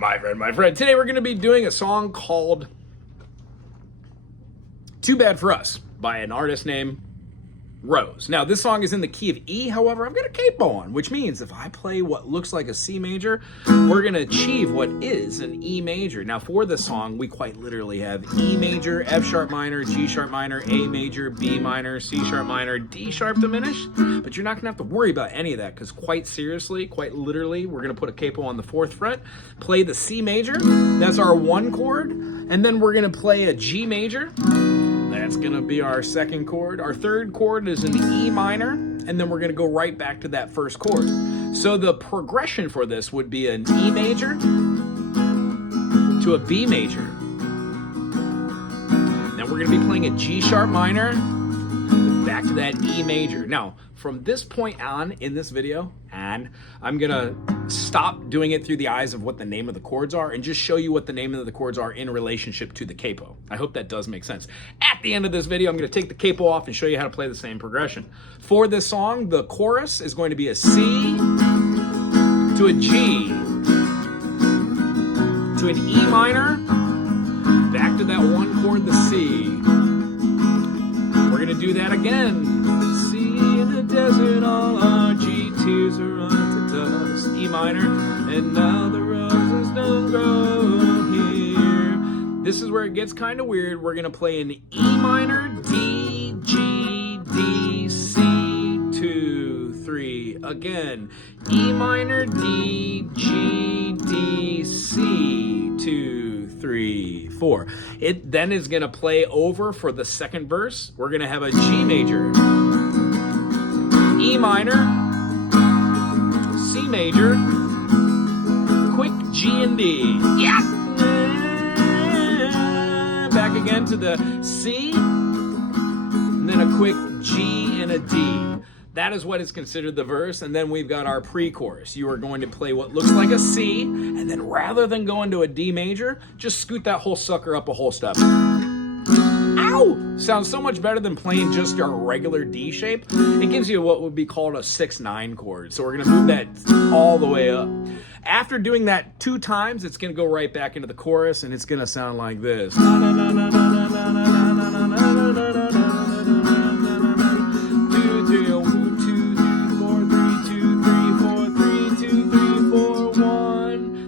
My friend. Today we're going to be doing a song called Too Bad for Us by an artist named Rose. Now, this song is in the key of E, however, I've got a capo on, which means if I play what looks like a C major, we're going to achieve what is an E major. Now, for this song, we quite literally have E major, F sharp minor, G sharp minor, A major, B minor, C sharp minor, D sharp diminished, but you're not going to have to worry about any of that because quite seriously, quite literally, we're going to put a capo on the 4th fret, play the C major, that's our 1 chord, and then we're going to play a G major. That's going to be our 2nd chord. Our 3rd chord is an E minor, and then we're going to go right back to that 1st chord. So the progression for this would be an E major to a B major. Then we're going to be playing a G sharp minor, back to that E major. Now, from this point on in this video, I'm going to stop doing it through the eyes of what the name of the chords are and just show you what the name of the chords are in relationship to the capo. I hope that does make sense. At the end of this video, I'm going to take the capo off and show you how to play the same progression. For this song, the chorus is going to be a C to a G to an E minor, back to that 1 chord, the C. We're going to do that again. C in the desert, all our G2s are unto dust. E minor, and now the roses don't grow here. This is where it gets kind of weird. We're going to play an E minor, D, G, D, C, 2, 3. Again, E minor, D, G, D, C, 2, 3, 4. It then is going to play over for the 2nd verse. We're going to have a G major, E minor, C major, quick G and D. Yeah. Back again to the C, and then a quick G and a D. That is what is considered the verse, and then we've got our pre-chorus. You are going to play what looks like a C, and then rather than go into a D major, just scoot that whole sucker up a whole step. Ow! Sounds so much better than playing just our regular D shape. It gives you what would be called a 6-9 chord. So we're going to move that all the way up. After doing that 2 times, it's going to go right back into the chorus, and it's going to sound like this.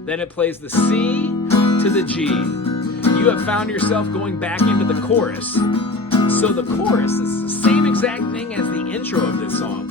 Then it plays the C to the G. You have found yourself going back into the chorus. So the chorus is the same exact thing as the intro of this song.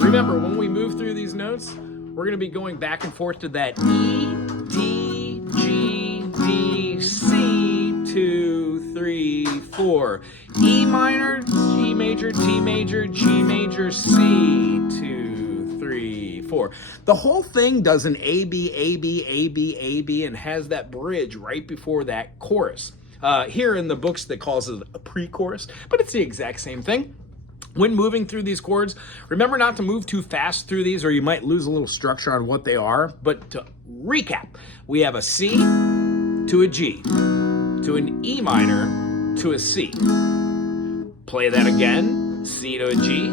Remember, when we move through these notes, we're going to be going back and forth to that E, D, G, D, C, 2, 3, 4. E minor, G major, D major, G major, C, 2, 3, 4. The whole thing does an A, B, A, B, A, B, A, B, and has that bridge right before that chorus. Here in the books, they calls it a pre-chorus, but it's the exact same thing. When moving through these chords, remember not to move too fast through these or you might lose a little structure on what they are. But to recap, we have a C to a G, to an E minor, to a C. Play that again, C to a G,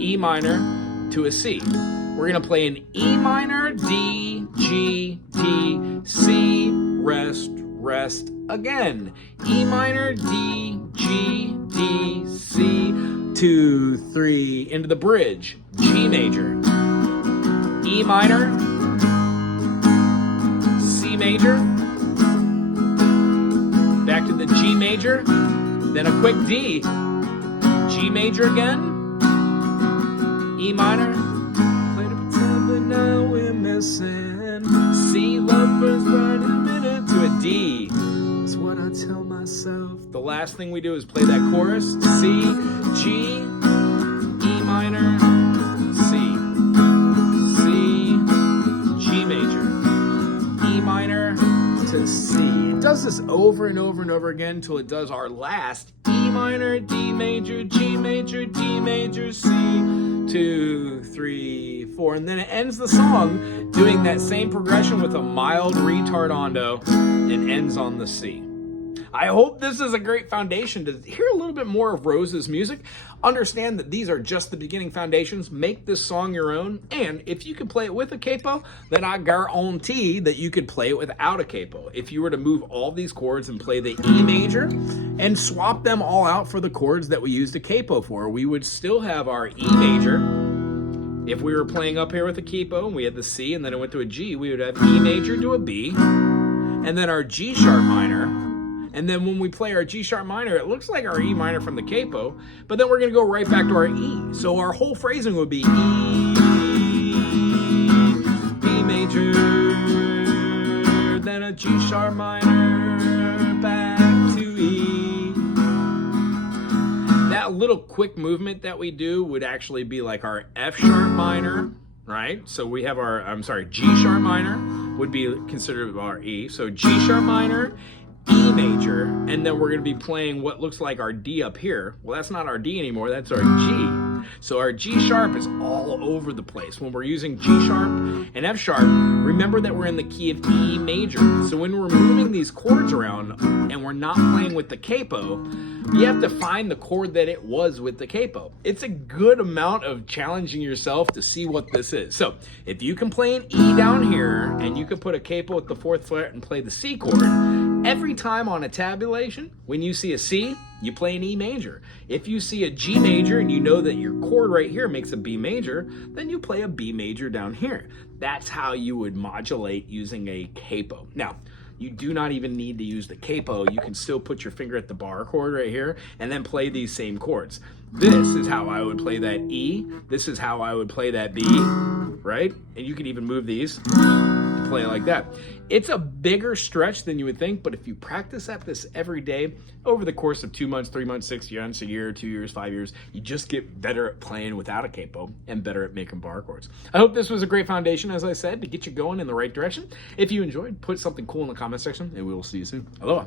E minor, to a C. We're going to play an E minor, D, G, D, C, rest, rest again. E minor, D, G, D, C, 2, 3, into the bridge. G major, E minor, C major, back to the G major, then a quick D, G major again, E minor, play to pretend but now we're missing, C lovers right in a minute, to a D. That's what I tell myself. The last thing we do is play that chorus, C, G, E minor, C, C, G major, E minor to C. It does this over and over and over again until it does our last E minor, D major, G major, D major, C, 2, 3, 4, and then it ends the song doing that same progression with a mild retardando and ends on the C. I hope this is a great foundation to hear a little bit more of Rose's music. Understand that these are just the beginning foundations. Make this song your own. And if you can play it with a capo, then I guarantee that you could play it without a capo. If you were to move all these chords and play the E major and swap them all out for the chords that we used a capo for, we would still have our E major. If we were playing up here with a capo and we had the C and then it went to a G, we would have E major to a B, and then our G sharp minor. And then when we play our G sharp minor, it looks like our E minor from the capo, but then we're going to go right back to our E. So our whole phrasing would be E, B major, then a G sharp minor, back to E. That little quick movement that we do would actually be like our F sharp minor, right? So we have our, G sharp minor would be considered our E. So G sharp minor, E major, and then we're going to be playing what looks like our D up here. Well, that's not our D anymore, that's our G. So our G sharp is all over the place. When we're using G sharp and F sharp, remember that we're in the key of E major. So when we're moving these chords around and we're not playing with the capo, you have to find the chord that it was with the capo. It's a good amount of challenging yourself to see what this is. So if you can play an E down here and you can put a capo at the 4th fret and play the C chord, every time on a tabulation, when you see a C, you play an E major. If you see a G major and you know that your chord right here makes a B major, then you play a B major down here. That's how you would modulate using a capo. Now, you do not even need to use the capo. You can still put your finger at the bar chord right here and then play these same chords. This is how I would play that E. This is how I would play that B, right? And you can even move these to play like that. It's a bigger stretch than you would think, but if you practice at this every day over the course of 2 months, 3 months, 6 months, a year, 2 years, 5 years, you just get better at playing without a capo and better at making bar chords. I hope this was a great foundation, as I said, to get you going in the right direction. If you enjoyed, put something cool in the comment section, and we will see you soon. Aloha.